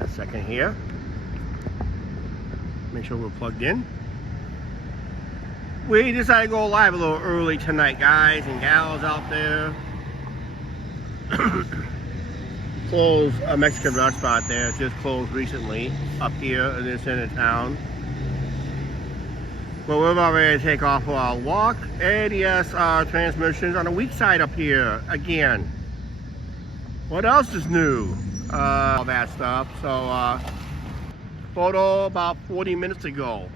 on a second here. Make sure we're plugged in. We decided to go live a little early tonight, guys and gals out there. Closed a Mexican restaurant there, just closed recently up here in the center of town. But we're about ready to take off for our walk. ADS transmissions on the weak side up here again. What else is new? All that stuff. So photo about 40 minutes ago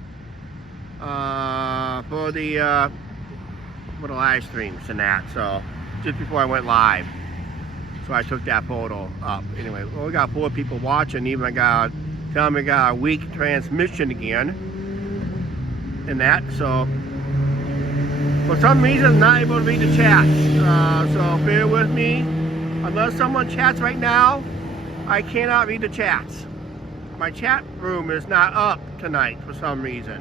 for the live streams and that. So just before I went live, so I took that photo up. Anyway, well, we got 4 people watching. Even I got telling me I got a weak transmission again and that. So for some reason I'm not able to read the chat. So bear with me. Unless someone chats right now, I cannot read the chats. My chat room is not up tonight for some reason.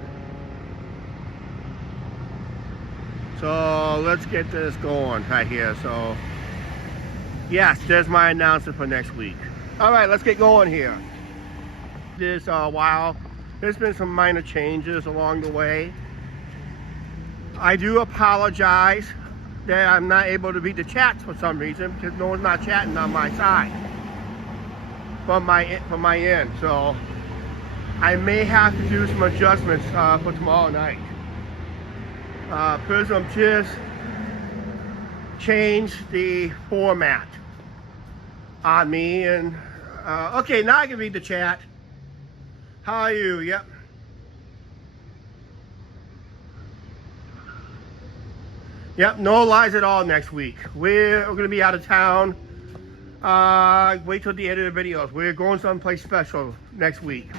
So let's get this going right here. So yes, there's my announcement for next week. All right, let's get going here. This while there's been some minor changes along the way. I do apologize that I'm not able to read the chats for some reason because no one's not chatting on my side from my end. So I may have to do some adjustments for tomorrow night. Prism just changed the format on me, and okay, now I can read the chat. How are you? Yep. Yep, no lies at all next week. We're going to be out of town. Wait till the end of the videos. We're going someplace special next week.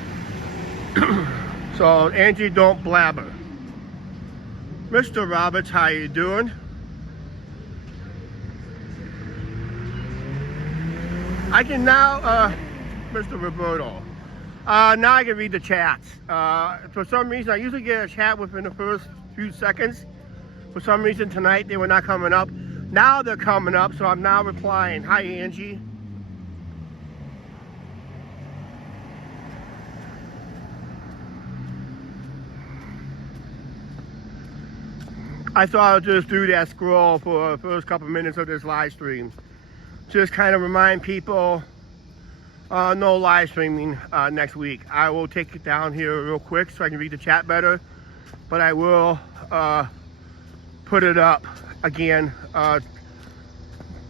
So, Angie, don't blabber. Mr. Roberts, how you doing? I can now, Mr. Roberto, now I can read the chats. For some reason, I usually get a chat within the first few seconds. For some reason tonight, they were not coming up. Now they're coming up, so I'm now replying. Hi, Angie. I thought I'd just do that scroll for the first couple minutes of this live stream. Just kind of remind people, no live streaming next week. I will take it down here real quick so I can read the chat better. But I will put it up again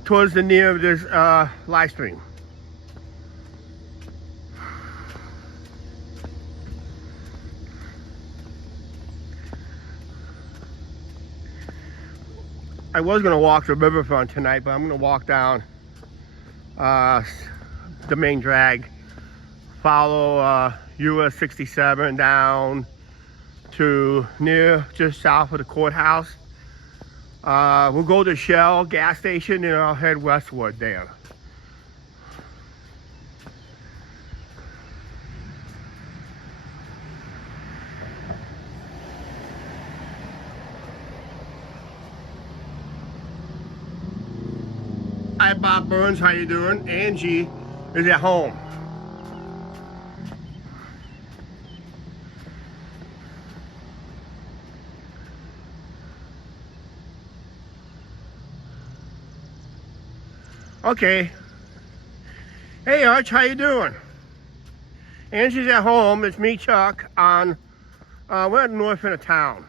towards the near of this live stream. I was going to walk the riverfront tonight, but I'm going to walk down the main drag, follow US 67 down to near just south of the courthouse. We'll go to Shell gas station and I'll head westward there. Hi, Bob Burns, how you doing? Angie is at home. Okay. Hey, Arch, how you doing? Angie's at home. It's me, Chuck, on, we're at the north end of town.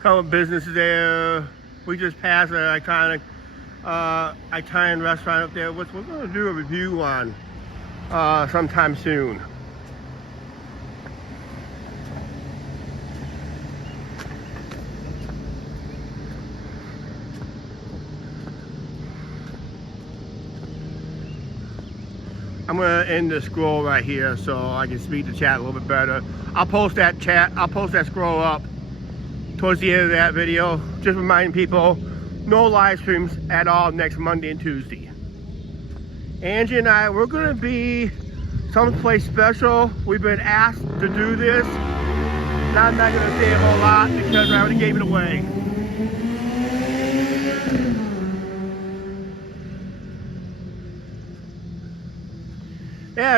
Couple of businesses there. We just passed an iconic Italian restaurant up there, which we're going to do a review on sometime soon. I'm going to end the scroll right here so I can speak the chat a little bit better. I'll post that scroll up towards the end of that video. Just reminding people, no live streams at all next Monday and Tuesday. Angie and I, we're going to be someplace special. We've been asked to do this. Now I'm not going to say a whole lot because I already gave it away.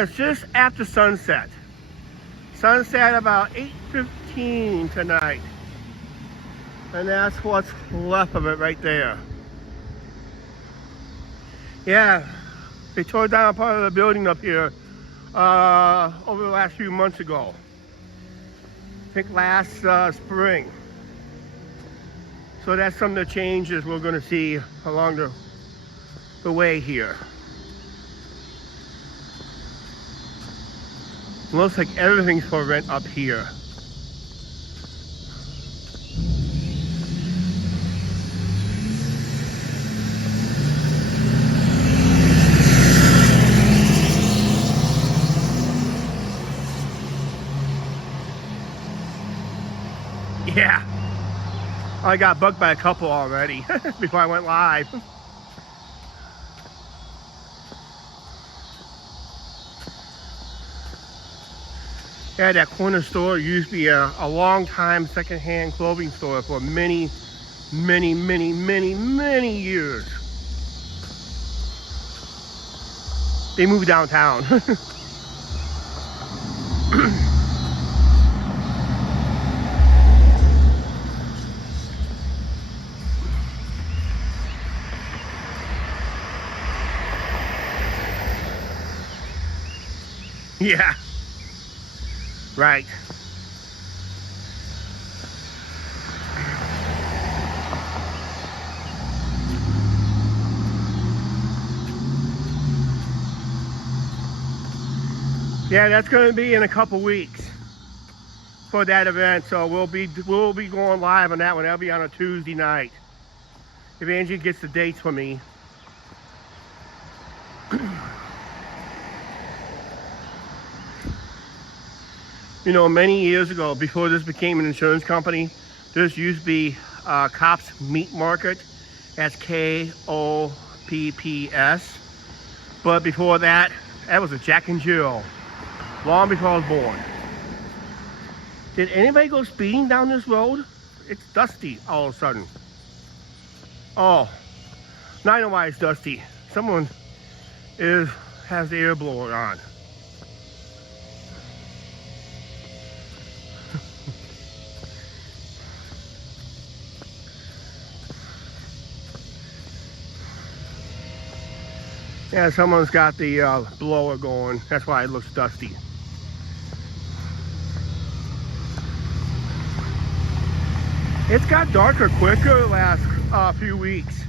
Yeah, it's just after sunset. Sunset about 8:15 tonight. And that's what's left of it right there. Yeah, they tore down part of the building up here over the last few months ago. I think last spring. So that's some of the changes we're going to see along the way here. It looks like everything's for rent up here. Yeah, I got bugged by a couple already before I went live. Yeah, that corner store used to be a long time secondhand clothing store for many years. They moved downtown. Yeah, right. Yeah, that's going to be in a couple weeks for that event. So we'll be going live on that one. That'll be on a Tuesday night. If Angie gets the dates for me. You know, many years ago, before this became an insurance company, this used to be Kopp's Meat Market. That's Kopps. But before that, that was a Jack and Jill. Long before I was born. Did anybody go speeding down this road? It's dusty all of a sudden. Oh, now I know why it's dusty. Someone has the air blower on. Yeah, someone's got the blower going. That's why it looks dusty. It's got darker quicker the last few weeks.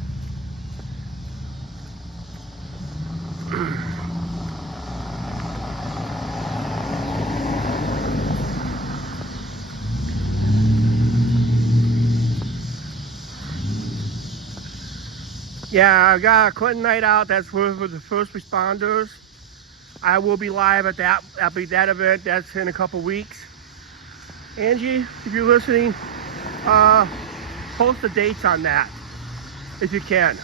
Yeah, I got a Clinton night out. That's for the first responders. I will be live at that. That'll be that event. That's in a couple weeks. Angie, if you're listening, post the dates on that if you can.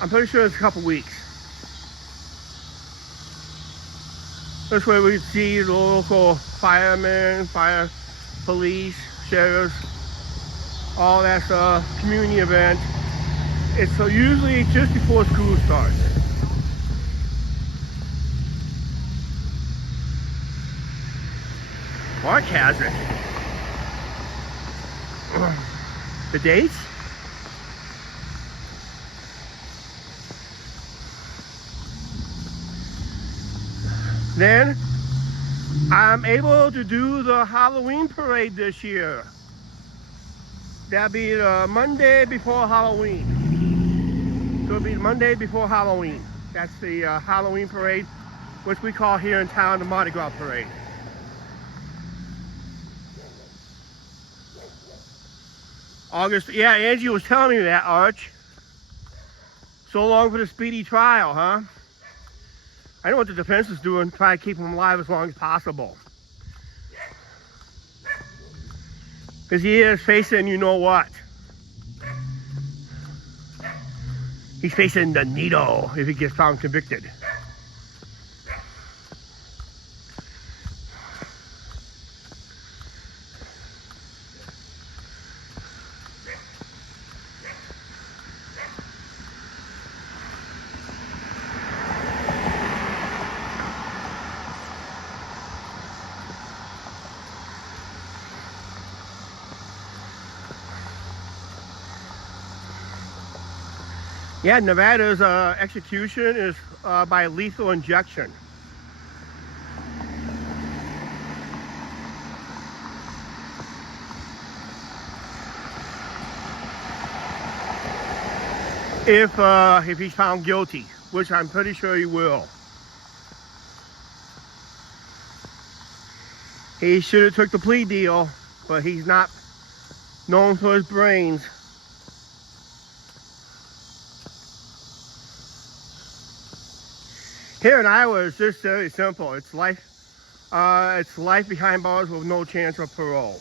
I'm pretty sure it's a couple weeks. This way we see the local firemen, fire, police, sheriffs, all that stuff, community event. It's so usually just before school starts. Mark has it. The dates? Then I'm able to do the Halloween parade this year. That'll be the Monday before Halloween. So it'll be Monday before Halloween. That's the Halloween parade, which we call here in town the Mardi Gras parade. August, yeah, Angie was telling me that, Arch. So long for the speedy trial, huh? I know what the defense is doing, try to keep him alive as long as possible. Because he is facing, you know what? He's facing the needle if he gets found convicted. Yeah, Nevada's execution is by lethal injection. If he's found guilty, which I'm pretty sure he will. He should have took the plea deal, but he's not known for his brains. Here in Iowa, it's just very simple. It's life behind bars with no chance of parole.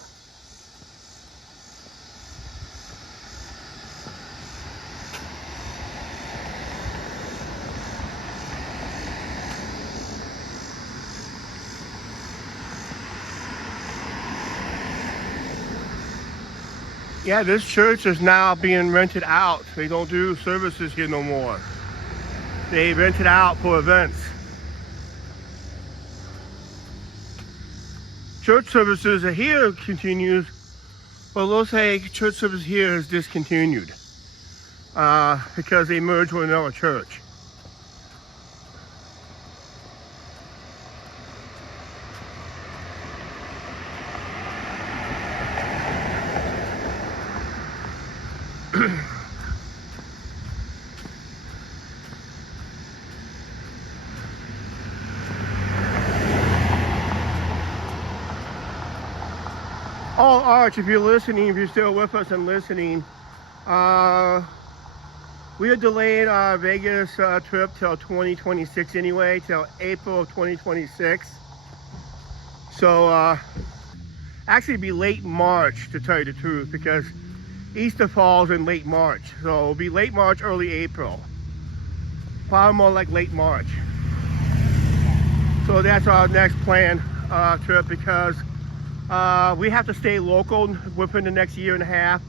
Yeah, this church is now being rented out. They don't do services here no more. They rent it out for events. Church services here continues, but let's say church service here is discontinued because they merged with another church. Oh, Arch, if you're listening, if you're still with us and listening, we are delaying our Vegas trip till 2026 anyway, till April of 2026. So, actually it'd be late March, to tell you the truth, because Easter falls in late March. So it'll be late March, early April. Probably more like late March. So that's our next planned trip, because we have to stay local within the next year and a half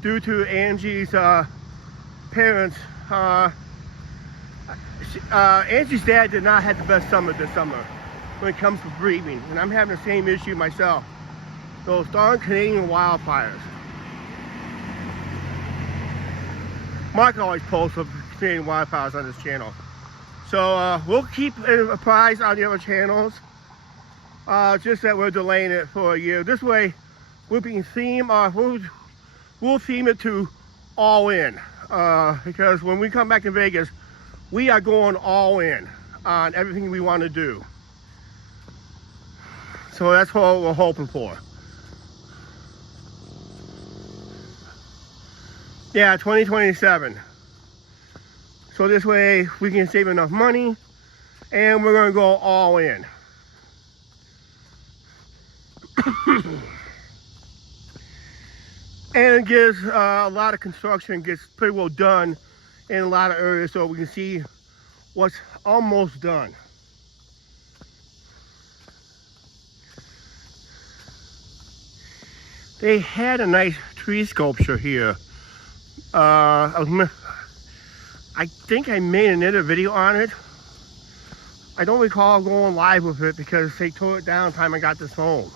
due to Angie's parents. Angie's dad did not have the best summer this summer when it comes to breathing, and I'm having the same issue myself. Those darn Canadian wildfires. Mark always posts of Canadian wildfires on his channel. So we'll keep apprised on the other channels. Just that we're delaying it for a year. This way, we'll theme it to all in. Because when we come back to Vegas, we are going all in on everything we want to do. So that's what we're hoping for. Yeah, 2027. So this way we can save enough money and we're going to go all in. And it gives a lot of construction gets pretty well done in a lot of areas, so we can see what's almost done. They had a nice tree sculpture here. I think I made another video on it. I don't recall going live with it because they tore it down the time I got this home.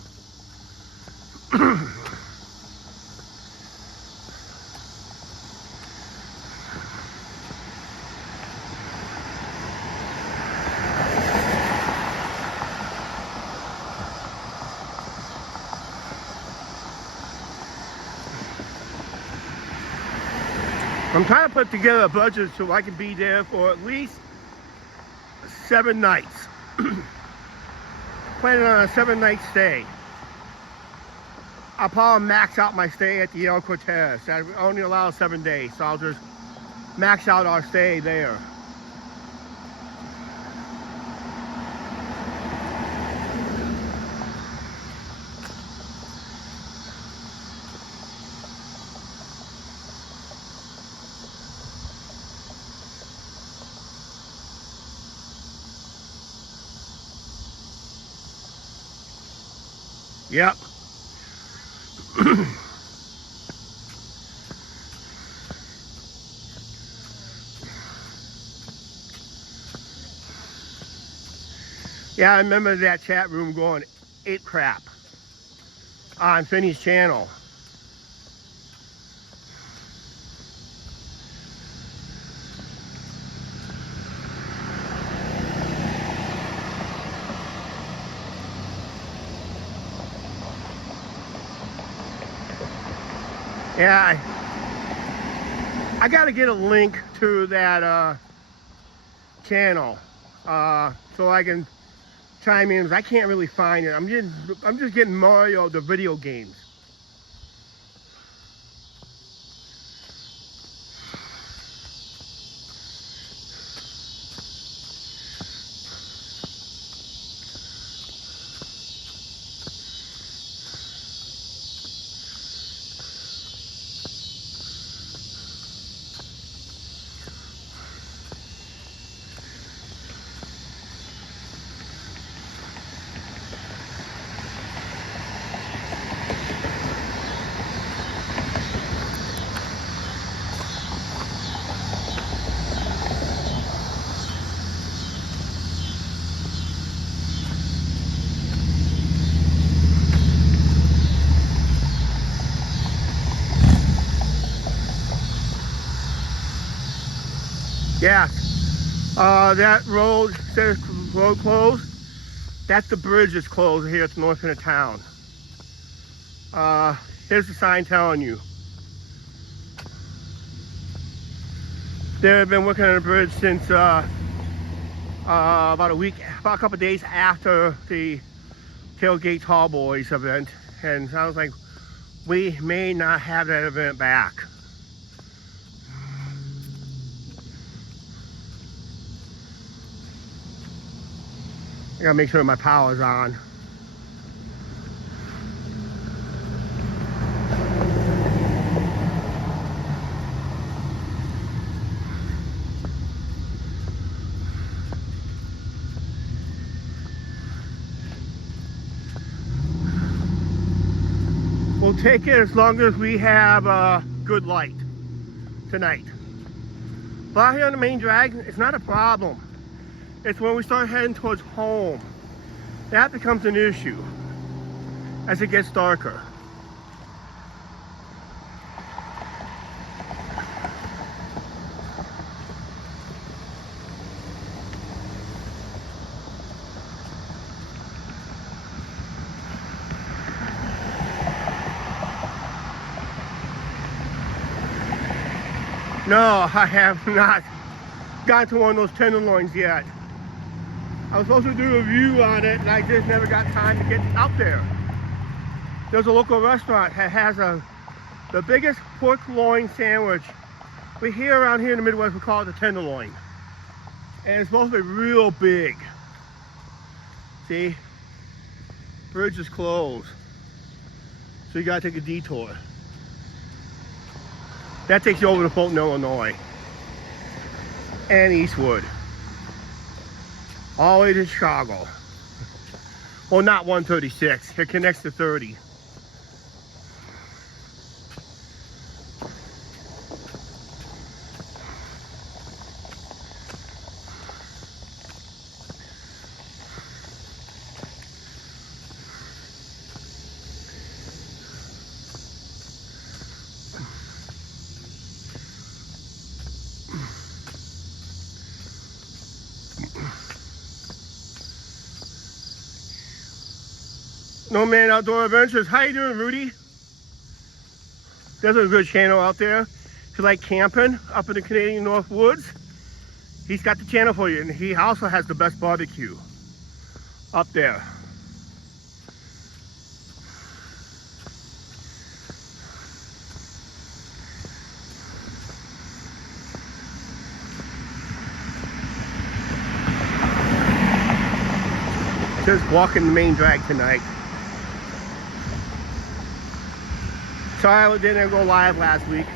I'm trying to put together a budget so I can be there for at least 7 nights. Planning on a 7-night stay. I'll probably max out my stay at the El Cortez. I only allow 7 days, so I'll just max out our stay there. Yep. Yeah, I remember that chat room going ape crap on Finney's channel. Yeah, I got to get a link to that channel so I can chime in. I can't really find it. I'm just getting Mario the video games. Yeah, that road says road closed. That's the bridge is closed here at the north end of town. Here's the sign telling you. They've been working on the bridge since about a couple of days after the Tailgate Tall Boys event, and sounds like we may not have that event back. I gotta make sure my power's on. We'll take it as long as we have good light tonight. But out here on the main drag, it's not a problem. It's when we start heading towards home that becomes an issue as it gets darker. No, I have not gotten to one of those tenderloins yet. I was supposed to do a review on it, and I just never got time to get out there. There's a local restaurant that has the biggest pork loin sandwich. We hear around here in the Midwest, we call it the tenderloin. And it's supposed to be real big. See? Bridge is closed. So you gotta take a detour. That takes you over to Fulton, Illinois. And Eastwood. All the way to Chicago. Well, not 136. It connects to 30. No Man Outdoor Adventures. How you doing, Rudy? There's a good channel out there. If you like camping up in the Canadian North Woods, he's got the channel for you. And he also has the best barbecue up there. Just walking the main drag tonight. Sorry I didn't go live last week.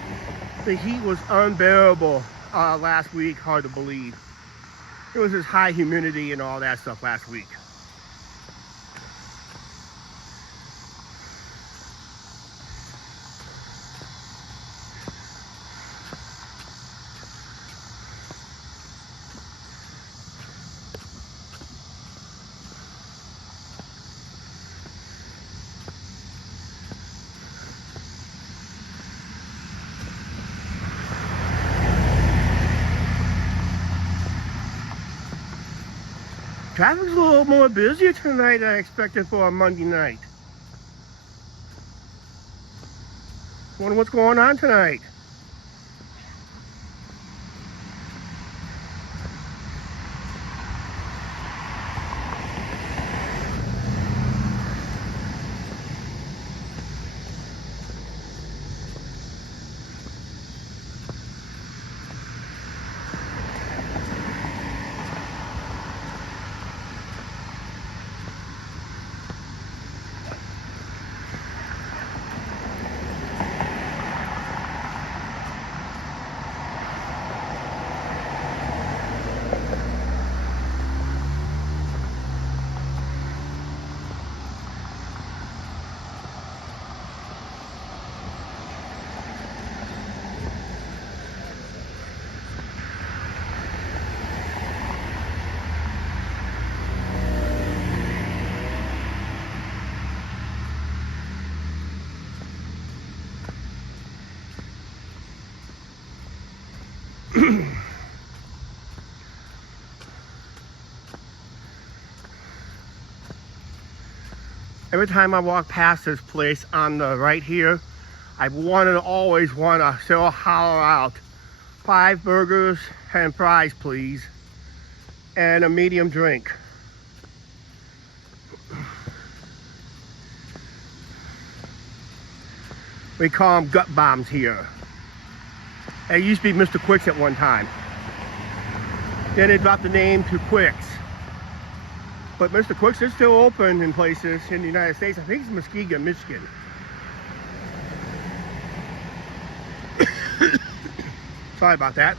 The heat was unbearable last week, hard to believe. It was just high humidity and all that stuff last week. Traffic's a little more busier tonight than I expected for a Monday night. Wonder what's going on tonight. Every time I walk past this place on the right here, I always want to still holler out, 5 burgers and fries, please, and a medium drink. We call them gut bombs here. It used to be Mr. Quicks at one time. Then they dropped the name to Quicks. But Mr. Quicks is still open in places in the United States. I think it's Muskegon, Michigan. Sorry about that.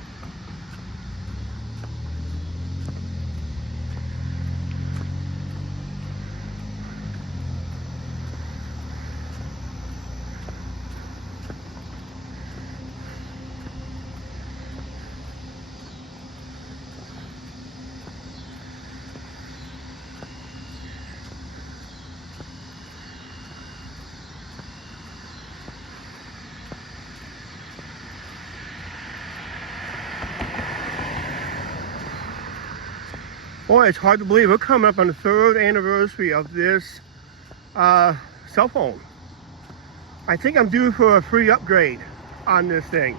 Boy, it's hard to believe we're coming up on the 3rd anniversary of this cell phone. I think I'm due for a free upgrade on this thing.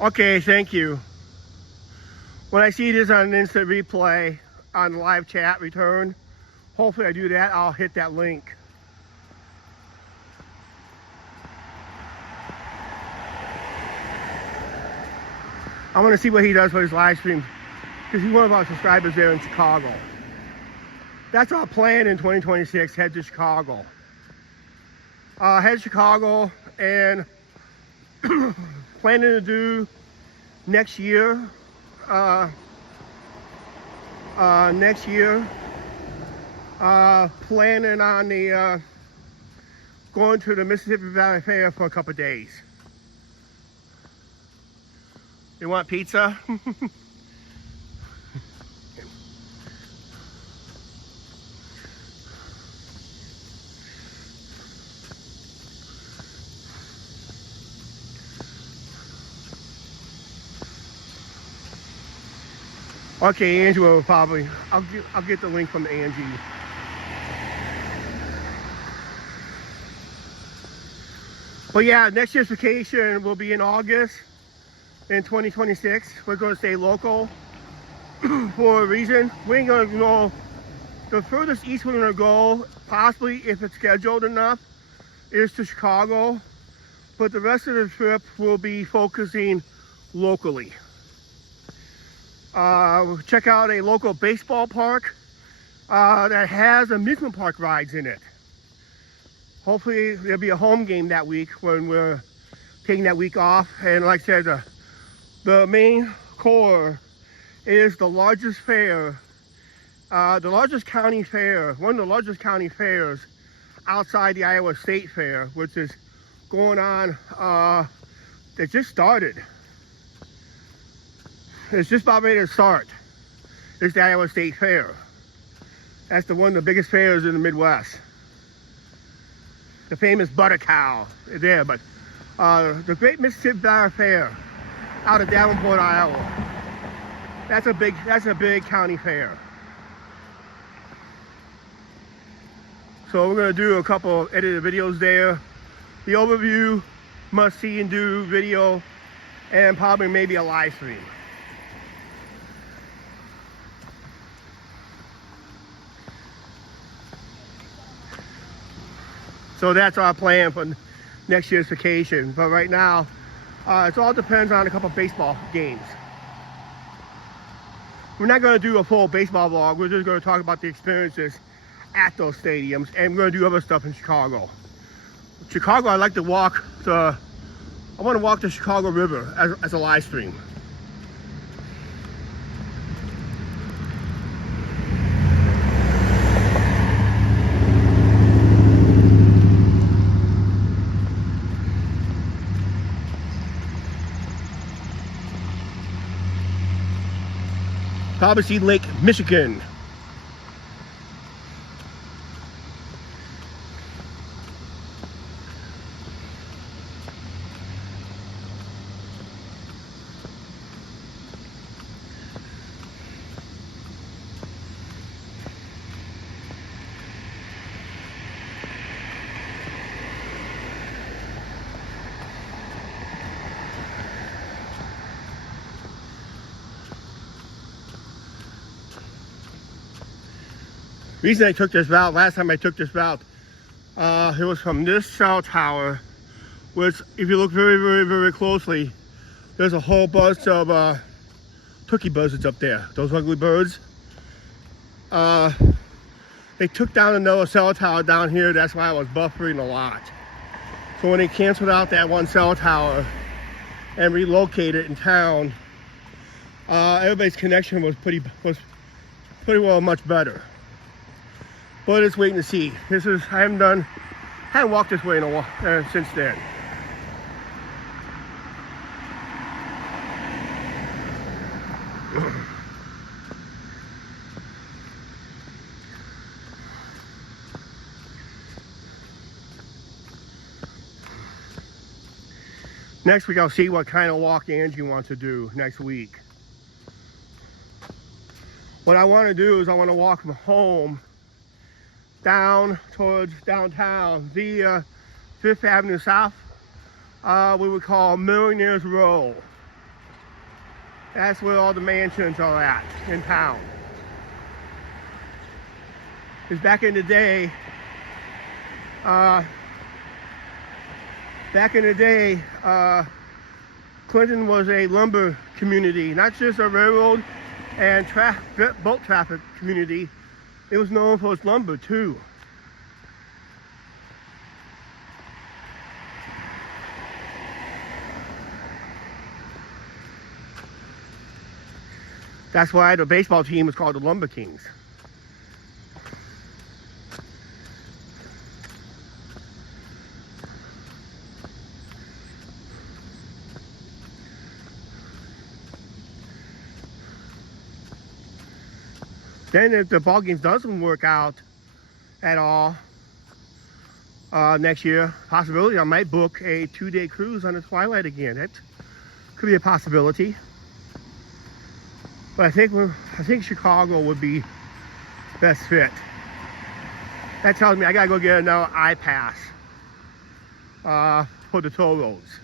Okay, thank you. When I see this on an instant replay on live chat return, hopefully I do that, I'll hit that link. I want to see what he does with his live stream, because he's one of our subscribers there in Chicago. That's our plan in 2026, head to Chicago. Head to Chicago and planning to do next year, planning on the going to the Mississippi Valley Fair for a couple of days. You want pizza? Okay, Angie will probably, I'll get the link from Angie. But yeah, next year's vacation will be in August in 2026. We're going to stay local for a reason. We ain't going to go, the furthest east we're going to go, possibly if it's scheduled enough, is to Chicago. But the rest of the trip will be focusing locally. Check out a local baseball park that has amusement park rides in it. Hopefully there'll be a home game that week when we're taking that week off. And like I said, the main core is the largest fair, the largest county fair, one of the largest county fairs outside the Iowa State Fair, which is going on, it just started. It's just about ready to start. is the Iowa State Fair. That's one of the biggest fairs in the Midwest. The famous Butter Cow is there, but the Great Mississippi Valley Fair out of Davenport, Iowa. That's a big county fair. So we're gonna do a couple of edited videos there. The overview, must see and do video, and probably maybe a live stream. So that's our plan for next year's vacation. But right now, it all depends on a couple of baseball games. We're not going to do a full baseball vlog. We're just going to talk about the experiences at those stadiums, and we're going to do other stuff in Chicago. Chicago, I like to walk I want to walk the Chicago River as a live stream. Probably see Lake Michigan. The reason I took this route, last time I took this route, it was from this cell tower, which if you look very, very, very closely, there's a whole bunch of turkey buzzards up there, those ugly birds. They took down another cell tower down here, that's why I was buffering a lot. So when they canceled out that one cell tower and relocated in town, everybody's connection was pretty well much better. But it's waiting to see. I haven't walked this way in a while since then. Next week I'll see what kind of walk Angie wants to do next week. What I want to do is I want to walk from home down towards downtown via 5th Avenue South, we would call Millionaire's Row. That's where all the mansions are at in town. Because back in the day, Clinton was a lumber community, not just a railroad and boat traffic community. It was known for its lumber too. That's why the baseball team was called the Lumber Kings. Then if the ball games doesn't work out at all next year, possibility I might book a 2-day cruise on the Twilight again. That could be a possibility. But I think Chicago would be best fit. That tells me I gotta go get another I-Pass for the toll roads.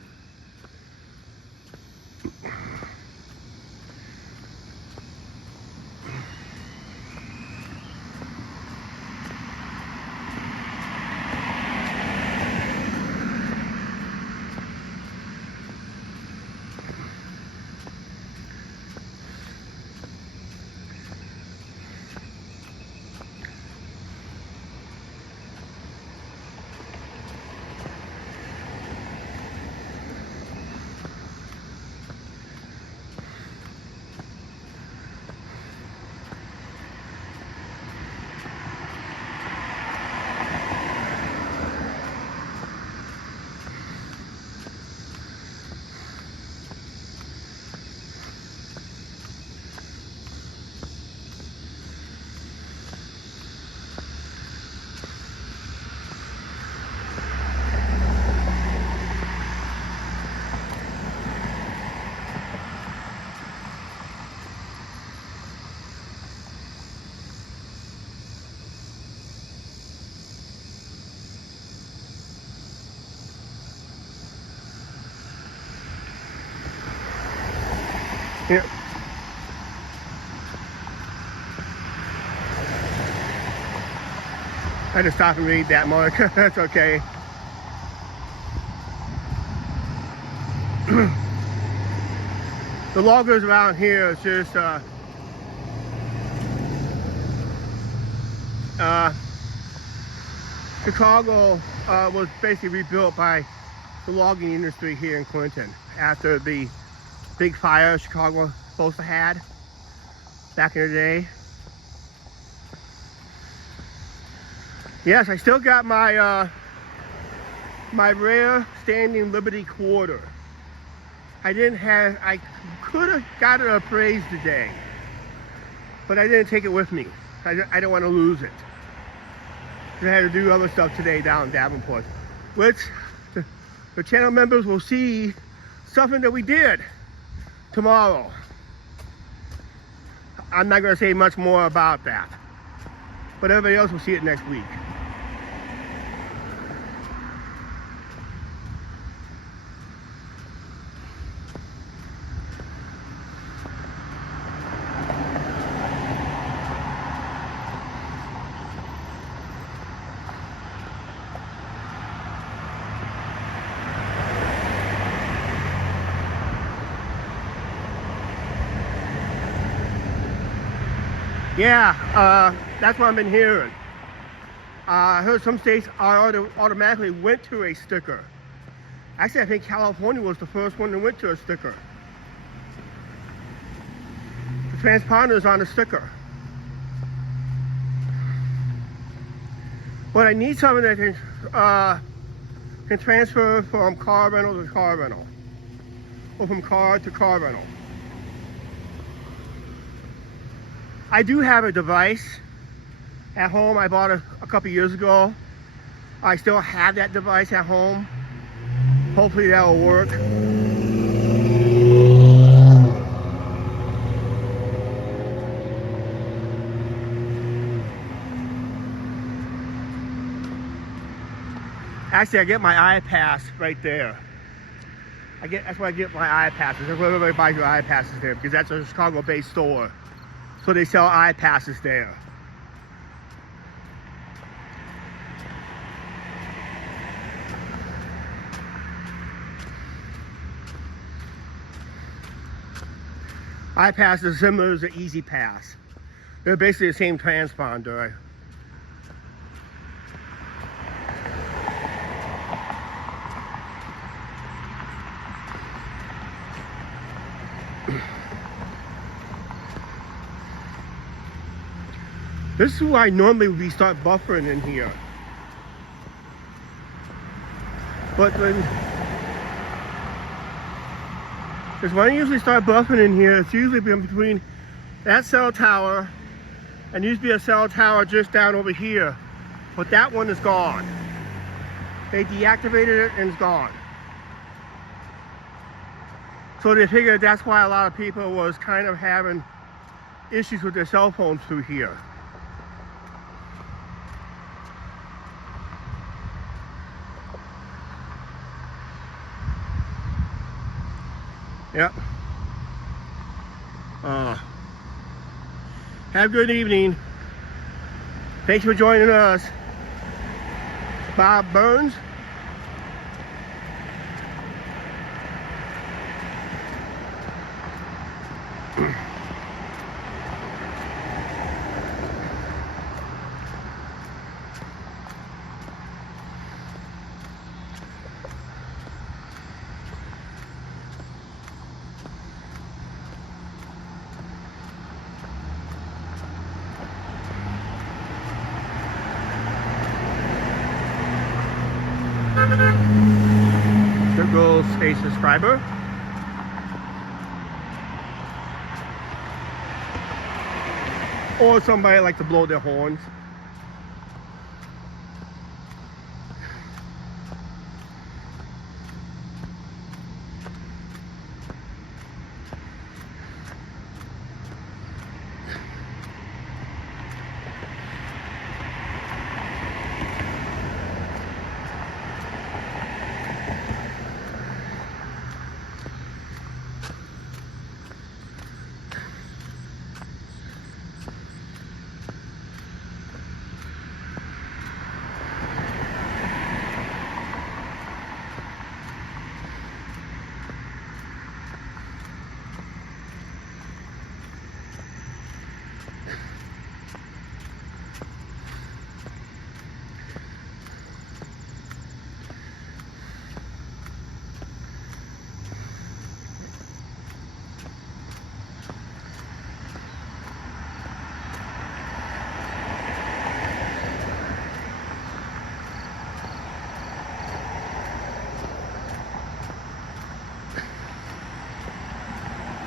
I had to stop and read that, Mark. That's okay. The loggers around here is just Chicago was basically rebuilt by the logging industry here in Clinton after the big fire Chicago was supposed to had back in the day. Yes, I still got my my rare standing Liberty quarter. I could have got it appraised today, but I didn't take it with me. I didn't want to lose it. I had to do other stuff today down in Davenport, which the channel members will see something that we did tomorrow. I'm not going to say much more about that, but everybody else will see it next week. Yeah, that's what I've been hearing. I heard some states automatically went to a sticker. Actually, I think California was the first one that went to a sticker. The transponder is on a sticker. But I need something that can transfer from car rental to car rental, or from car to car rental. I do have a device at home. I bought it a couple years ago. I still have that device at home. Hopefully that will work. Actually, I get my iPass right there. That's where I get my iPasses. That's where everybody buys your iPasses there, because that's a Chicago-based store. So they sell iPasses there. iPass is similar to Easy Pass. They're basically the same transponder. This is why normally we start buffering in here. But when I usually start buffering in here, it's usually been between that cell tower and used to be a cell tower just down over here. But that one is gone. They deactivated it and it's gone. So they figured that's why a lot of people was kind of having issues with their cell phones through here. Yep. Have a good evening. Thanks for joining us. Bob Burns. There goes a subscriber. Or somebody like to blow their horns.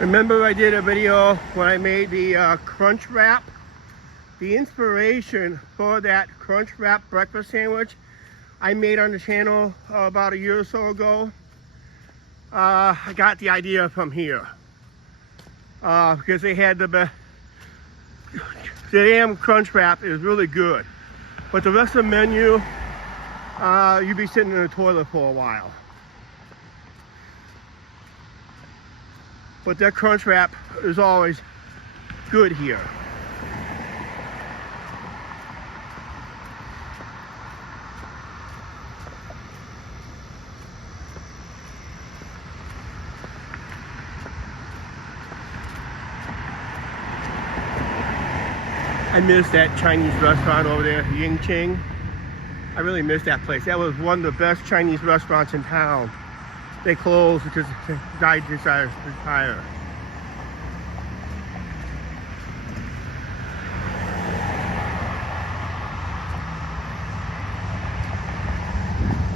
Remember I did a video when I made the crunch wrap? The inspiration for that crunch wrap breakfast sandwich I made on the channel about a year or so ago. I got the idea from here. Because they had the damn crunch wrap is really good. But the rest of the menu, you'd be sitting in the toilet for a while. But that crunch wrap is always good here. I miss that Chinese restaurant over there, Ying Ching. I really miss that place. That was one of the best Chinese restaurants in town. They closed because the guy decided to retire.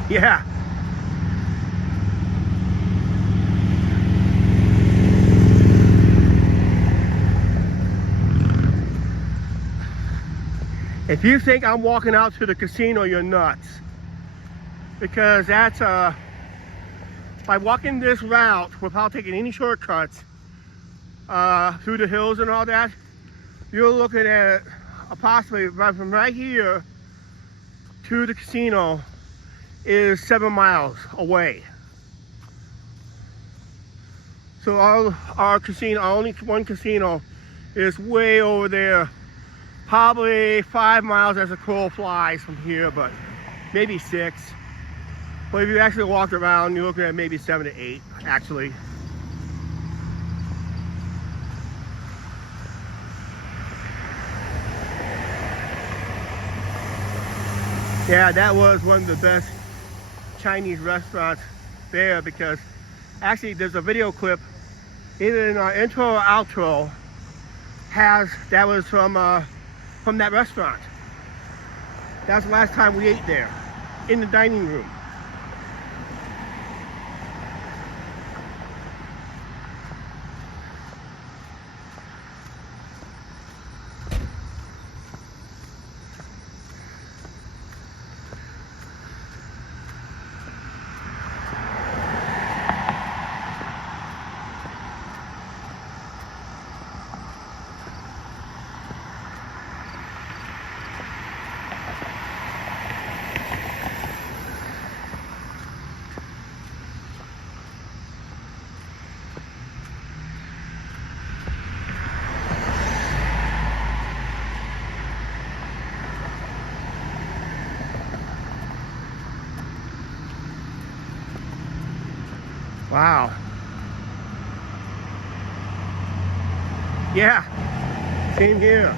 Yeah. If you think I'm walking out to the casino, you're nuts. Because that's by walking this route without taking any shortcuts through the hills and all that, you're looking at possibly from right here to the casino is 7 miles away. So our casino, our only one casino, is way over there. Probably 5 miles as a crow flies from here, but maybe 6. But if you actually walk around, you're looking at maybe 7 to 8, actually. Yeah, that was one of the best Chinese restaurants there, because actually there's a video clip either in our intro or outro that was from that restaurant. That's the last time we ate there, in the dining room. Wow. Yeah, same here.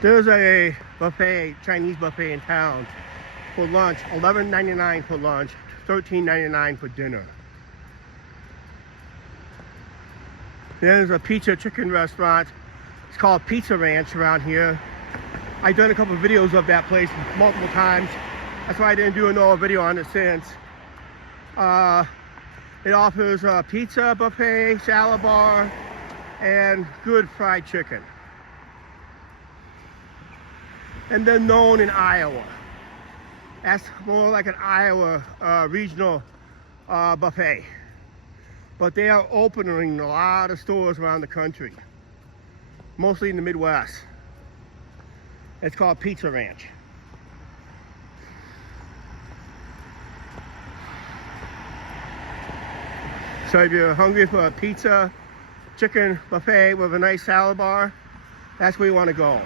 There's a buffet, Chinese buffet in town for lunch, $11.99 for lunch, $13.99 for dinner. There's a pizza chicken restaurant. It's called Pizza Ranch around here. I've done a couple of videos of that place multiple times. That's why I didn't do another video on it since. It offers a pizza buffet, salad bar, and good fried chicken. And they're known in Iowa. That's more like an Iowa regional buffet. But they are opening a lot of stores around the country, mostly in the Midwest. It's called Pizza Ranch. So if you're hungry for a pizza, chicken buffet with a nice salad bar, that's where you want to go.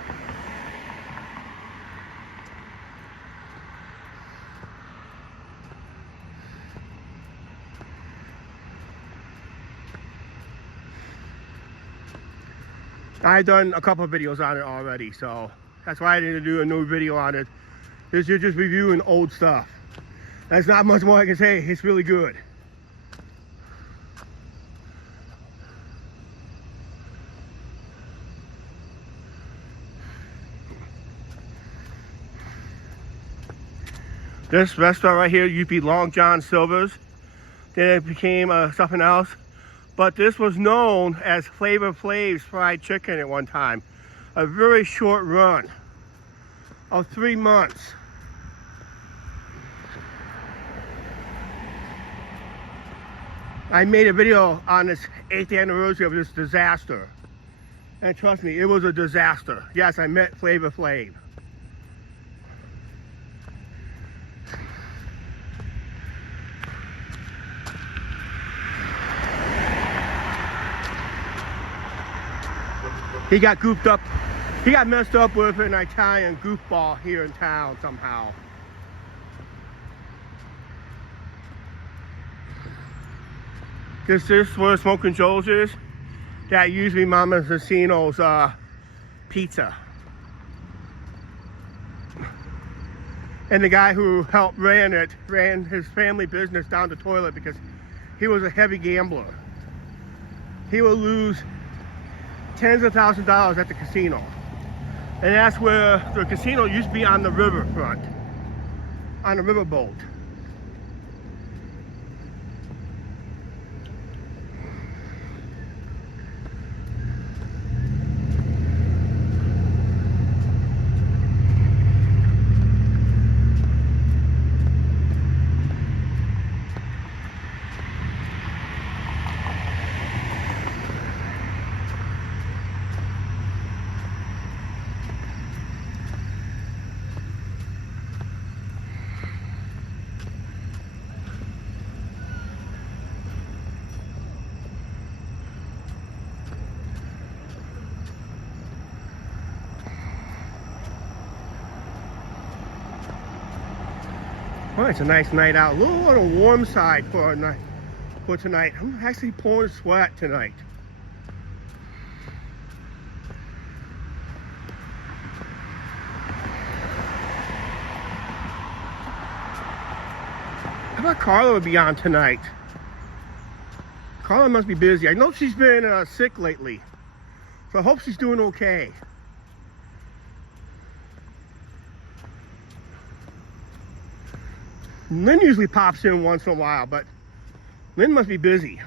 I've done a couple of videos on it already, so that's why I didn't do a new video on it. You're just reviewing old stuff. There's not much more I can say. It's really good. This restaurant right here used to be Long John Silver's. Then it became something else. But this was known as Flavor Flav's Fried Chicken at one time. A very short run of 3 months. I made a video on this 8th anniversary of this disaster. And trust me, it was a disaster. Yes, I met Flavor Flav. He got goofed up. He got messed up with an Italian goofball here in town somehow. This is where Smoking Joe's is. That used to be Mama Assassino's pizza. And the guy who helped ran his family business down the toilet because he was a heavy gambler. He would lose tens of thousands of dollars at the casino. And that's where the casino used to be, on the riverfront, on a riverboat. Well, it's a nice night out. A little on the warm side for tonight. I'm actually pouring sweat tonight. How about Carla would be on tonight? Carla must be busy. I know she's been sick lately, so I hope she's doing okay. Lynn usually pops in once in a while, but Lynn must be busy.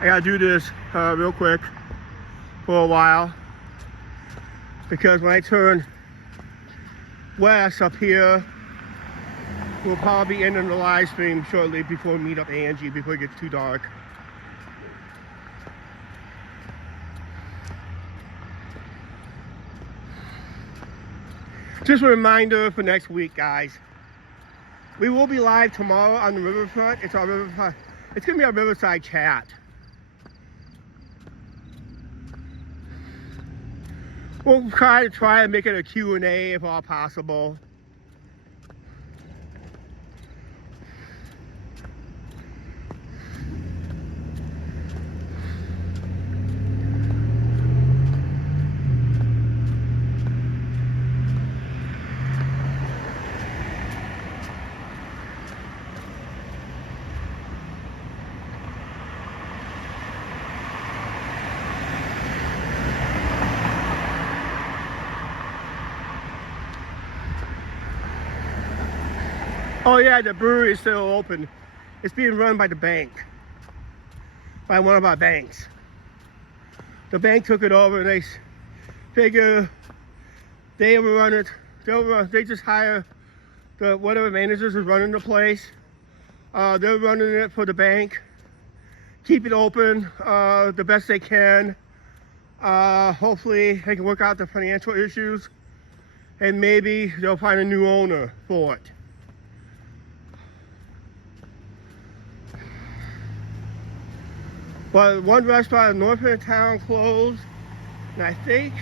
I gotta do this real quick for a while, because when I turn west up here, we'll probably be ending the live stream shortly before we meet up Angie, before it gets too dark. Just a reminder for next week, guys. We will be live tomorrow on the riverfront. It's gonna be our Riverside chat. We'll try and make it a Q&A if all possible. Oh yeah, the brewery is still open. It's being run by the bank, by one of our banks. The bank took it over and they figure they will run it. They just hire the whatever managers is running the place. They're running it for the bank. Keep it open the best they can. Hopefully they can work out the financial issues, and maybe they'll find a new owner for it. But one restaurant in north end of town closed, and I think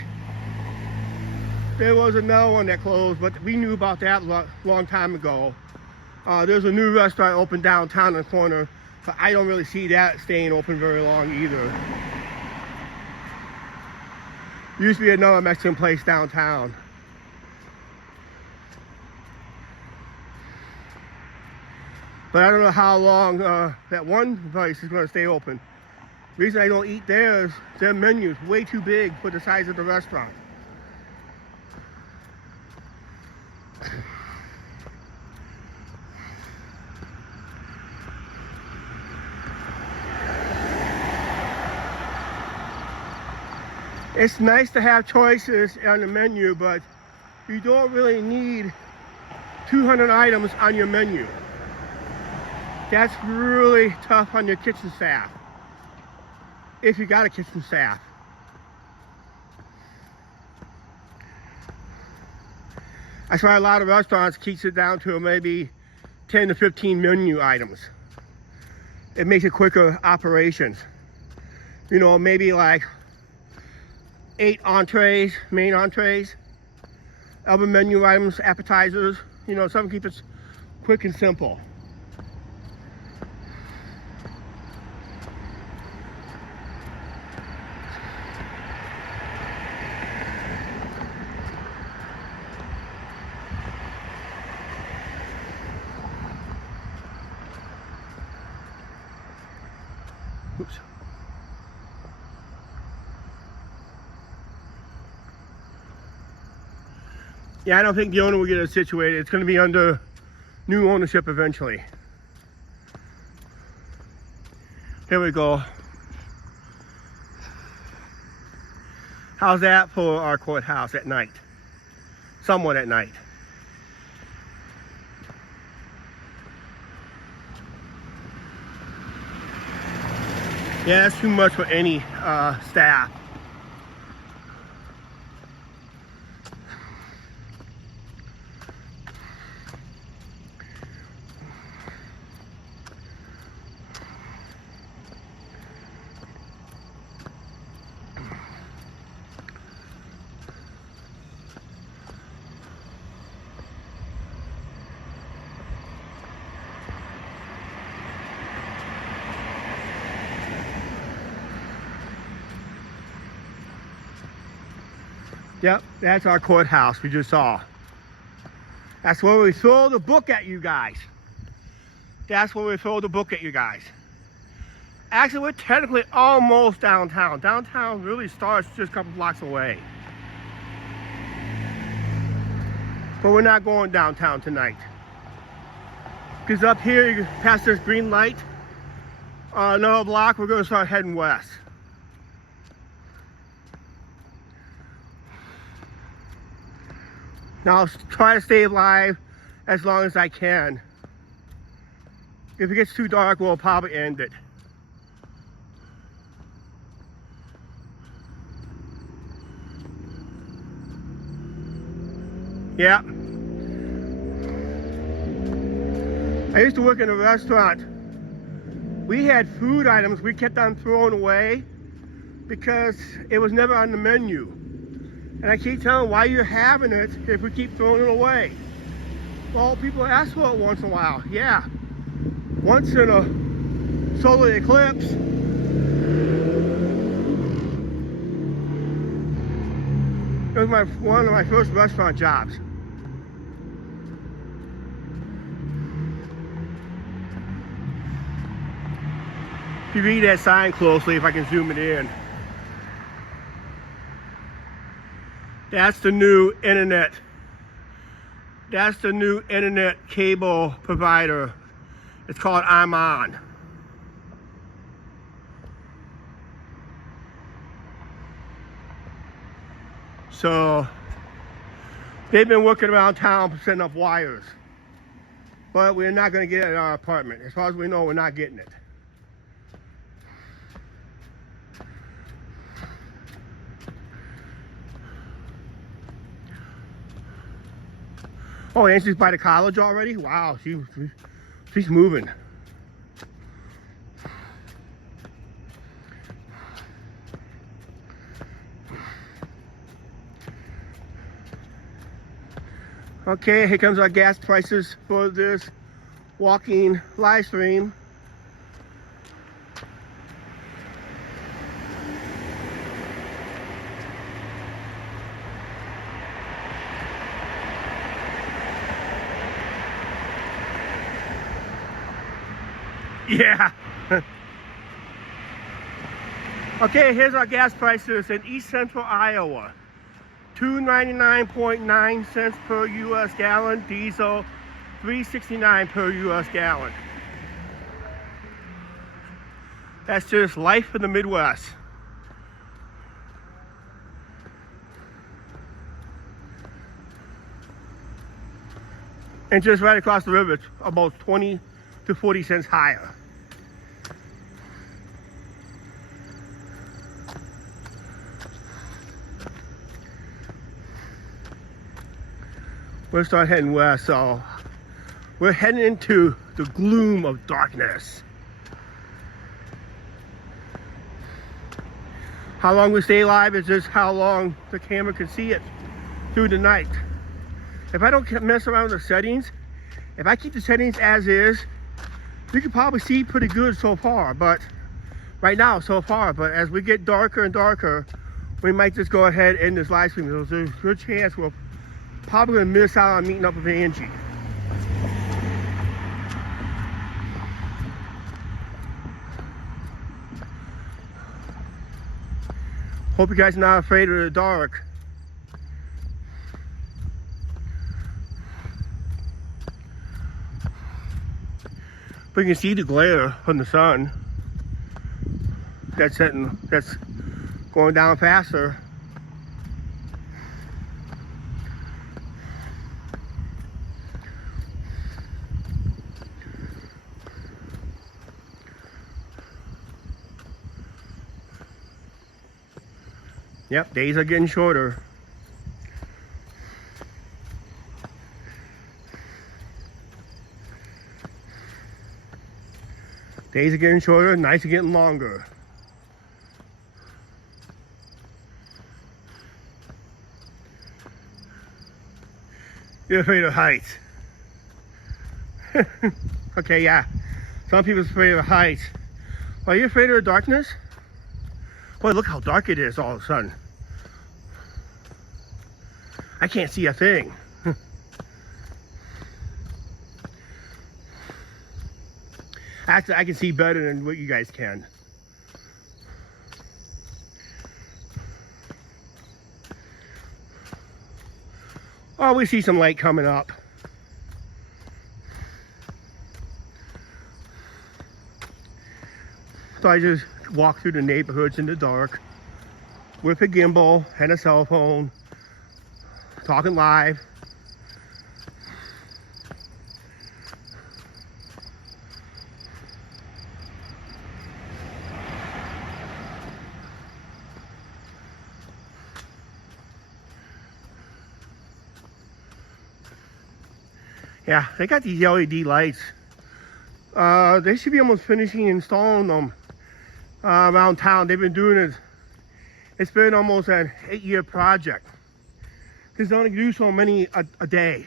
there was another one that closed, but we knew about that a long time ago. There's a new restaurant open downtown in the corner, but I don't really see that staying open very long either. Used to be another Mexican place downtown. But I don't know how long that one place is going to stay open. The reason I don't eat there is their menu is way too big for the size of the restaurant. It's nice to have choices on the menu, but you don't really need 200 items on your menu. That's really tough on your kitchen staff, if you got a kitchen staff. That's why a lot of restaurants keeps it down to maybe 10 to 15 menu items. It makes it quicker operations. You know, maybe like 8 entrees, main entrees, other menu items, appetizers. You know, some keep it quick and simple. Oops. Yeah, I don't think the owner will get it situated. It's going to be under new ownership eventually. Here we go. How's that for our courthouse at night? Somewhat at night. Yeah, that's too much for any staff. Yep, that's our courthouse we just saw. That's where we throw the book at you guys. That's where we throw the book at you guys. Actually, we're technically almost downtown. Downtown really starts just a couple blocks away. But we're not going downtown tonight. Because up here, you pass this green light, another block, we're going to start heading west. Now I'll try to stay alive as long as I can. If it gets too dark, we'll probably end it. Yeah. I used to work in a restaurant. We had food items we kept on throwing away because it was never on the menu. And I keep telling them, why you're having it if we keep throwing it away? Well, people ask for it once in a while. Yeah. Once in a solar eclipse. It was one of my first restaurant jobs. If you read that sign closely, if I can zoom it in. That's the new internet. That's the new internet cable provider. It's called I'm On. So they've been working around town setting up wires. But we're not going to get it in our apartment. As far as we know, we're not getting it. Oh, Angie's by the college already? Wow, she's moving. Okay, here comes our gas prices for this walking live stream. Yeah. Okay, here's our gas prices in East Central Iowa. $2.99.9 cents per U.S. gallon. Diesel, $3.69 per U.S. gallon. That's just life in the Midwest. And just right across the river, it's about 20 to 40 cents higher. We'll start heading west, so we're heading into the gloom of darkness. How long we stay alive is just how long the camera can see it through the night. If I don't mess around with the settings, if I keep the settings as is, you can probably see pretty good so far, but right now so far, but as we get darker and darker, we might just go ahead and end this live stream. So there's a good chance we'll probably gonna miss out on meeting up with Angie. Hope you guys are not afraid of the dark. But you can see the glare from the sun that's going down faster. Yep, days are getting shorter. Days are getting shorter, nights are getting longer. You're afraid of heights. Okay, yeah. Some people's afraid of heights. Are you afraid of the darkness? Boy, look how dark it is all of a sudden. I can't see a thing. Actually, I can see better than what you guys can. Oh, we see some light coming up. So I just walk through the neighborhoods in the dark with a gimbal and a cell phone, talking live. Yeah, they got these LED lights. They should be almost finishing installing them around town. They've been doing it. It's been almost an 8-year project. Because they only do so many a day.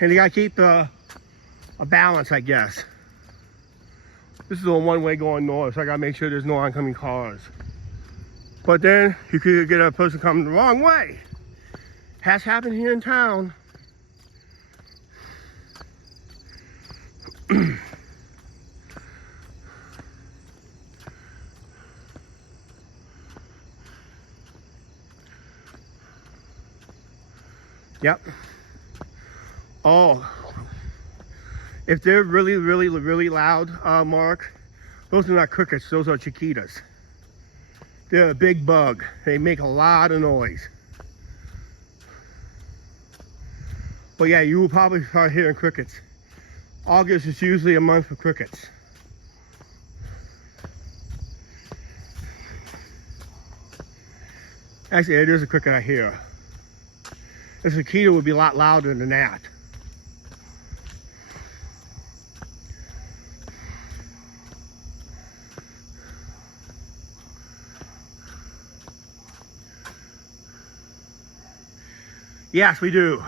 And they gotta keep a balance, I guess. This is a one-way going north, so I gotta make sure there's no oncoming cars. But then you could get a person coming the wrong way. Has happened here in town. Yep. Oh, if they're really, really, really loud, Mark, those are not crickets, those are cicadas. They're a big bug. They make a lot of noise. But yeah, you will probably start hearing crickets. August is usually a month for crickets. Actually, there's a cricket I hear. A cicada would be a lot louder than that. Yes, we do.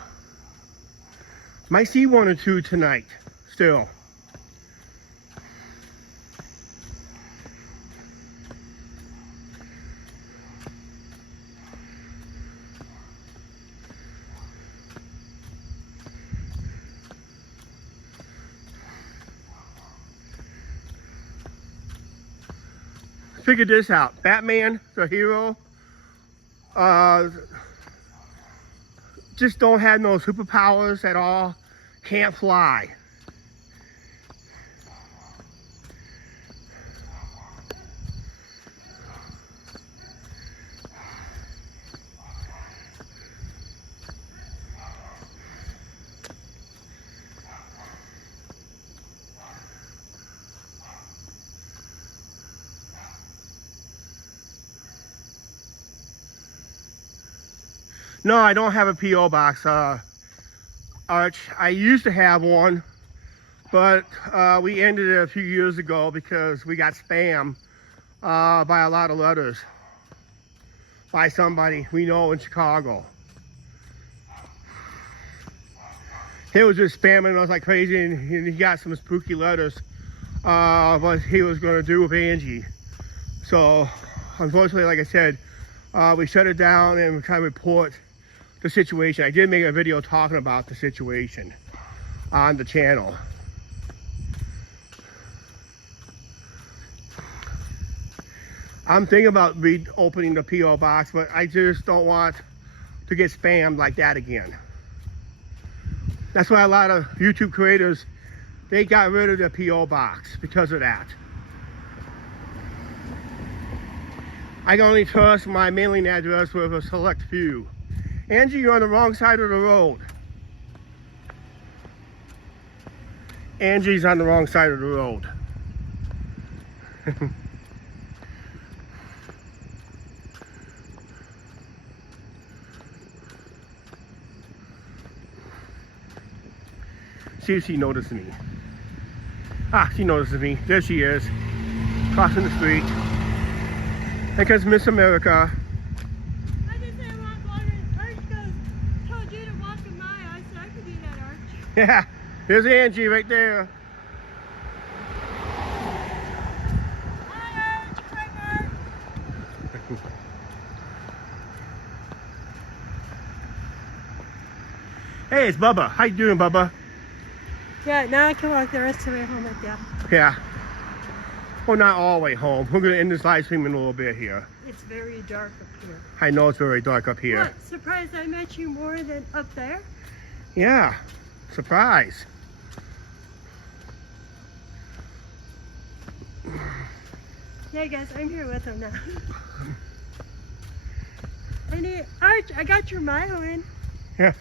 Might see one or two tonight, still. figured this out. Batman, the hero, just don't have no superpowers at all. Can't fly. No, I don't have a P.O. box, Arch. I used to have one, but we ended it a few years ago because we got spammed by a lot of letters by somebody we know in Chicago. He was just spamming us like crazy, and he got some spooky letters what he was going to do with Angie. So, unfortunately, like I said, we shut it down and we kind of report the situation. I did make a video talking about the situation on the channel. I'm thinking about reopening the P.O. box, but I just don't want to get spammed like that again. That's why a lot of YouTube creators, they got rid of the P.O. box because of that. I can only trust my mailing address with a select few. Angie, you're on the wrong side of the road. Angie's on the wrong side of the road. See if she notices me. Ah, she notices me. There she is. Crossing the street. Because Miss America. Yeah, here's Angie right there. Hi, Arch. Hi, Mark. Hey, it's Bubba. How you doing, Bubba? Yeah, now I can walk the rest of the way home with you. Yeah. Well, not all the way home. We're going to end this live stream in a little bit here. It's very dark up here. I know it's very dark up here. What? Surprised I met you more than up there? Yeah. Surprise. Yeah, guys, I'm here with him now. Arch, I got your mile in. Yeah.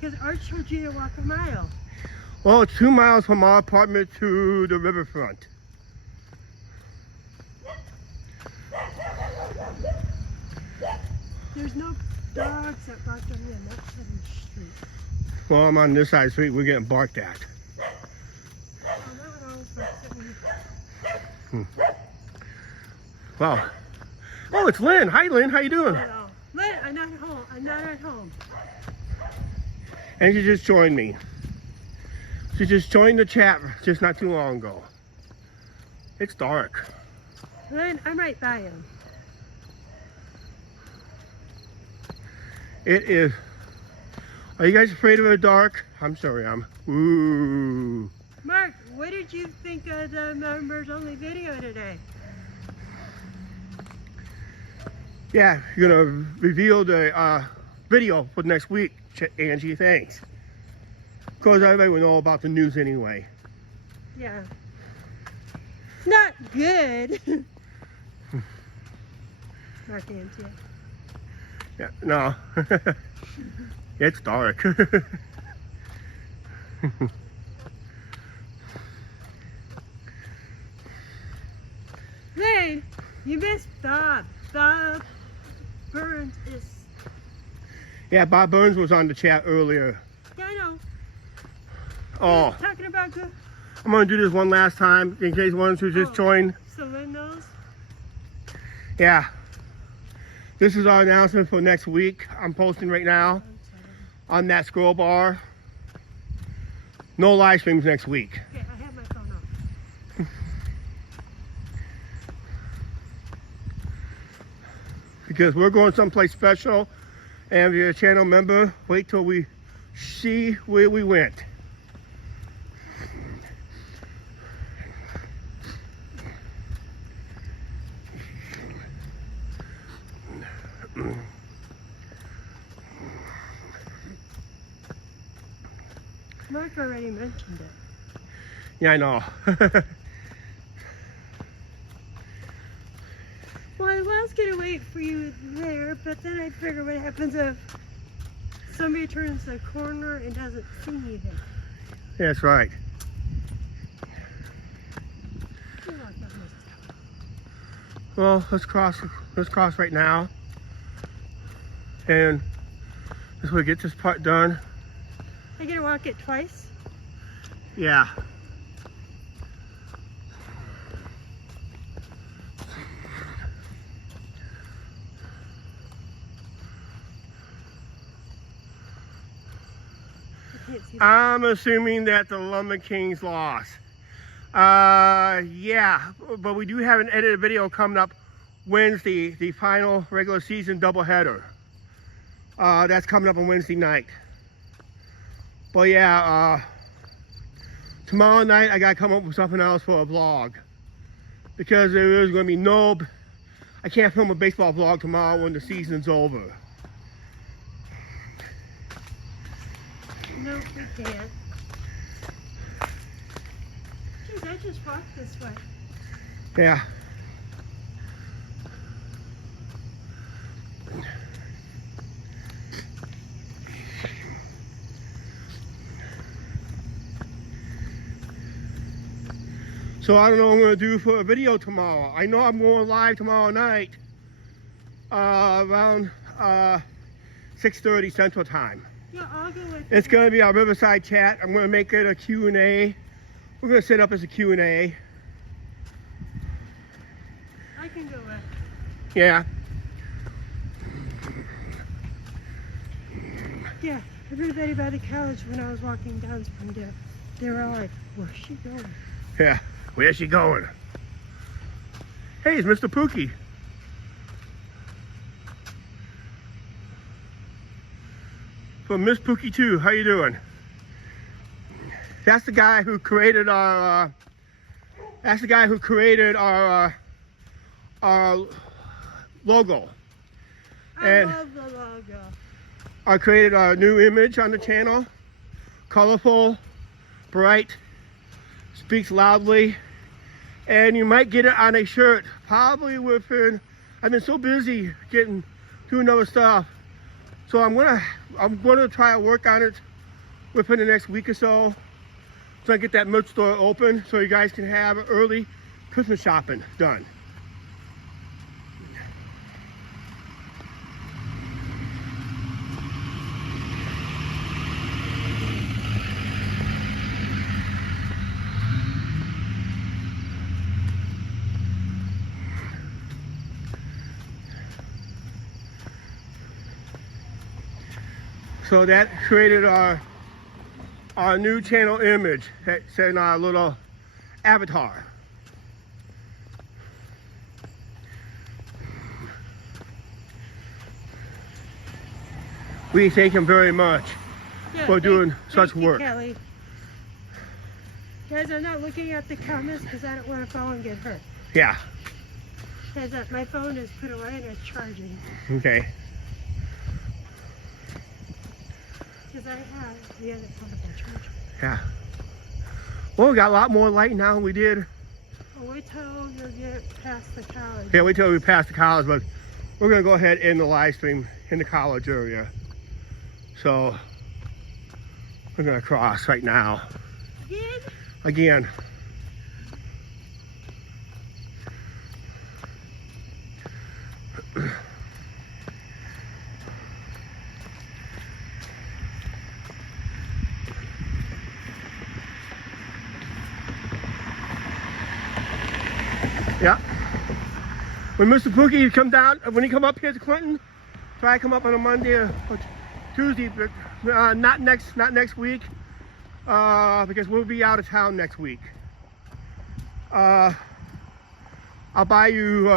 Because Arch told you to walk a mile. Well, it's 2 miles from our apartment to the riverfront. There's no dogs that bark on me on that side of the street. Well, I'm on this side of the street. We're getting barked at. Wow. Oh, it's Lynn. Hi, Lynn. How you doing? Hello. Lynn, I'm not home. I'm not at home. And she just joined me. She just joined the chat just not too long ago. It's dark. Lynn, I'm right by him. It is. Are you guys afraid of the dark? I'm sorry, I'm. Ooh. Mark, what did you think of the members only video today? Yeah, you're gonna reveal the video for next week, Angie. Thanks. Because everybody will know about the news anyway. Yeah. Not good. Mark Angie. Yeah, no. It's dark. Lane, you missed Bob. Bob Burns is... Yeah, Bob Burns was on the chat earlier. Yeah, I know. Oh, Talking about good... I'm gonna do this one last time in case ones who just joined. So Lynn knows? Yeah. This is our announcement for next week. I'm posting right now on that scroll bar. No live streams next week. Okay, I have my phone off. Because we're going someplace special, and if you're a channel member, wait till we see where we went. Mark already mentioned it. Yeah, I know. Well, I was gonna wait for you there, but then I figured what happens if somebody turns the corner and doesn't see me there. That's right. You know, that was- Well, let's cross right now. And this way, get this part done. I gotta walk it twice. Yeah. I can't see that. I'm assuming that the Lumber Kings lost. Yeah, but we do have an edited video coming up Wednesday, the final regular season doubleheader. That's coming up on Wednesday night. But yeah, tomorrow night I gotta come up with something else for a vlog, because there is gonna be I can't film a baseball vlog tomorrow when the season's over. No, we can't. Geez, I just walked this way. Yeah. So I don't know what I'm going to do for a video tomorrow. I know I'm going live tomorrow night around 6:30 Central Time. Yeah, I'll go with It's you. going to be our Riverside chat. I'm going to make it a Q&A. We're going to set up as a Q&A. I can go with. Yeah. Yeah, everybody by the college when I was walking down Springdale, they were all like, "Where's she going?" Yeah. Where's she going? Hey, it's Mr. Pookie. From Miss Pookie 2, how you doing? That's the guy who created our our logo. I And love the logo. I created a new image on the channel. Colorful, bright, speaks loudly, and you might get it on a shirt. Probably within. I've been so busy doing other stuff, so I'm gonna try to work on it within the next week or so, so I get that merch store open, so you guys can have early Christmas shopping done. So that created our new channel image. That's in our little avatar. We thank him very much Yeah, for doing such thank you, work. Kelly. Guys, I'm not looking at the comments because I don't want to fall and get hurt. Yeah, Because my phone is put away and it's charging. okay. Because I have the other portable charger. Yeah. Well, we got a lot more light now than we did. Well, wait till you get past the college. Yeah, wait till we pass the college, but we're gonna go ahead and end the live stream in the college area. So we're gonna cross right now. Again. Yeah. When Mr. Pookie come down, when he come up here to Clinton, try to come up on a Monday or Tuesday, but not next week, because we'll be out of town next week. I'll buy you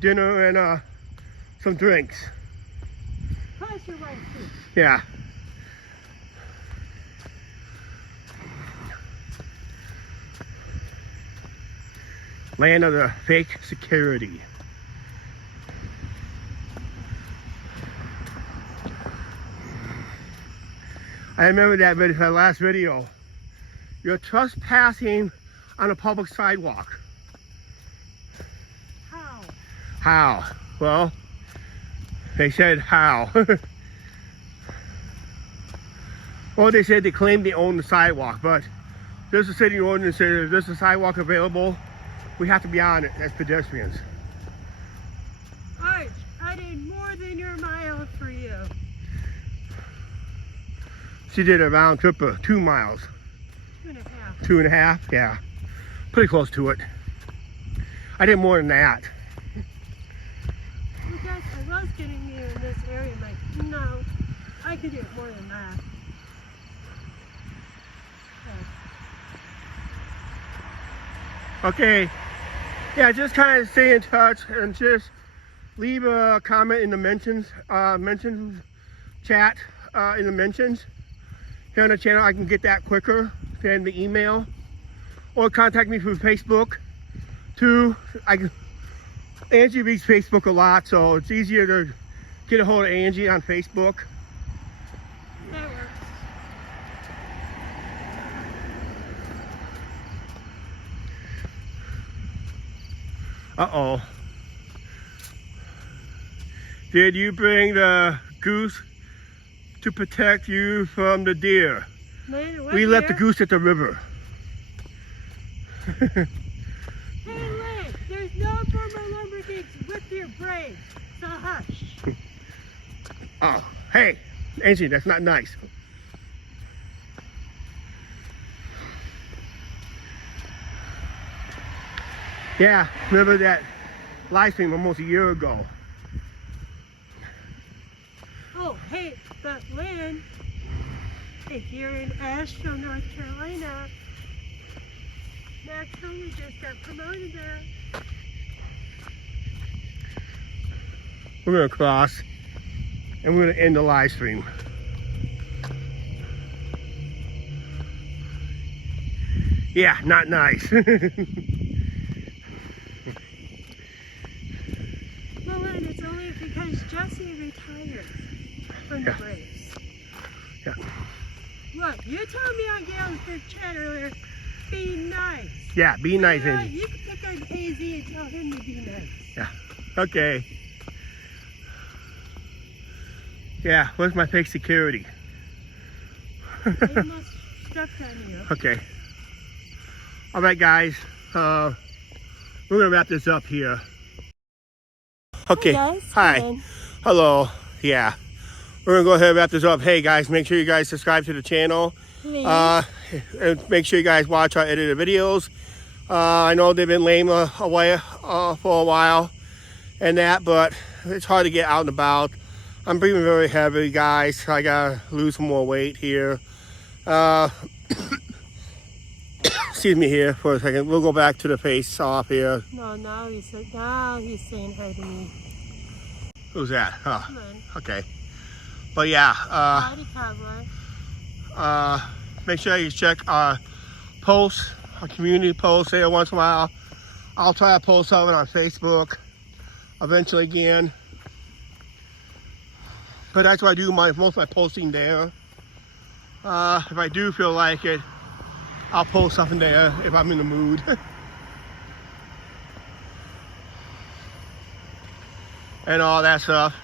dinner and some drinks. Plus your wife too. Yeah. Land of the fake security. I remember that video, that last video. You're trespassing on a public sidewalk. How? How? Well, they said how. Well, they said they claimed they own the sidewalk, but there's a city ordinance that says if there's a sidewalk available, we have to be on it as pedestrians. Arch, I did more than your mile for you. She did a round trip of 2 miles. 2.5. 2.5, yeah. Pretty close to it. I did more than that. Because I was getting you in this area, like, no, I could do more than that. Okay. Yeah, just kind of stay in touch and just leave a comment in the mentions chat in the mentions here on the channel. I can get that quicker than the email, or contact me through Facebook too. Angie reads Facebook a lot, so it's easier to get a hold of Angie on Facebook. That works. Uh-oh. Did you bring the goose to protect you from the deer? Man, what We left the deer? goose at the river. Hey, Lynn, there's no former lumber geeks with your brains, so hush. Oh, hey, Angie, that's not nice. Yeah, remember that live stream almost a year ago. Oh, hey, but Lynn, if you're in Asheville, North Carolina, Max Homer just got promoted there. We're gonna cross and we're gonna end the live stream. Yeah, not nice. Well, Lynn, it's only because Jesse retired from the Yeah. Braves. Yeah. Look, you told me on Gail's group chat earlier, be nice. Yeah, be nice, Yeah, Angie. you can pick on AZ and tell him to be nice. Okay. Yeah, where's my fake security? They must stepped on you. Okay. All right, guys. We're gonna wrap this up here. Okay. Hey guys, Hi. Lynn. Hello. Yeah. We're gonna go ahead and wrap this up. Hey guys, make sure you guys subscribe to the channel. Please. And make sure you guys watch our edited videos. I know they've been lame away for a while and that, but it's hard to get out and about. I'm breathing very heavy, guys. I gotta lose some more weight here. Excuse me here for a second. We'll go back to the face off here. No, now he's saying hi to me. Who's that? Oh, Come on. okay. But yeah, Howdy, cowboy. make sure you check our posts, our community posts there once in a while. I'll try to post something on Facebook eventually again. But that's why I do most of my posting there. If I do feel like it, I'll post something there if I'm in the mood. And all that stuff.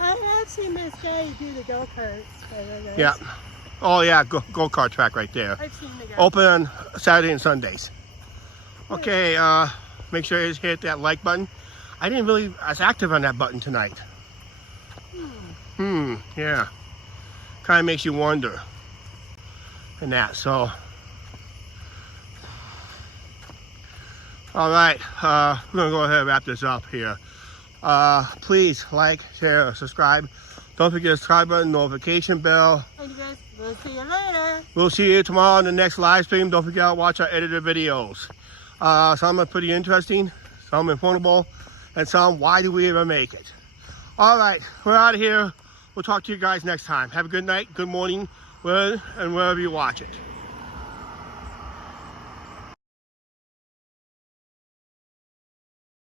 I have seen Miss J do the go-karts. Yeah. Oh yeah, go-kart track right there. I've seen the guy. Open on Saturday and Sundays. Okay, make sure you hit that like button. I was active on that button tonight. Yeah. Kind of makes you wonder. And that, so. All right, we're gonna go ahead and wrap this up here. Please like, share, subscribe. Don't forget the subscribe button, notification bell. And you guys, we'll see you later. We'll see you tomorrow in the next live stream. Don't forget to watch our edited videos. Some are pretty interesting, some informative, and some, why do we even make it? All right, we're out of here. We'll talk to you guys next time. Have a good night, good morning, and wherever you watch it.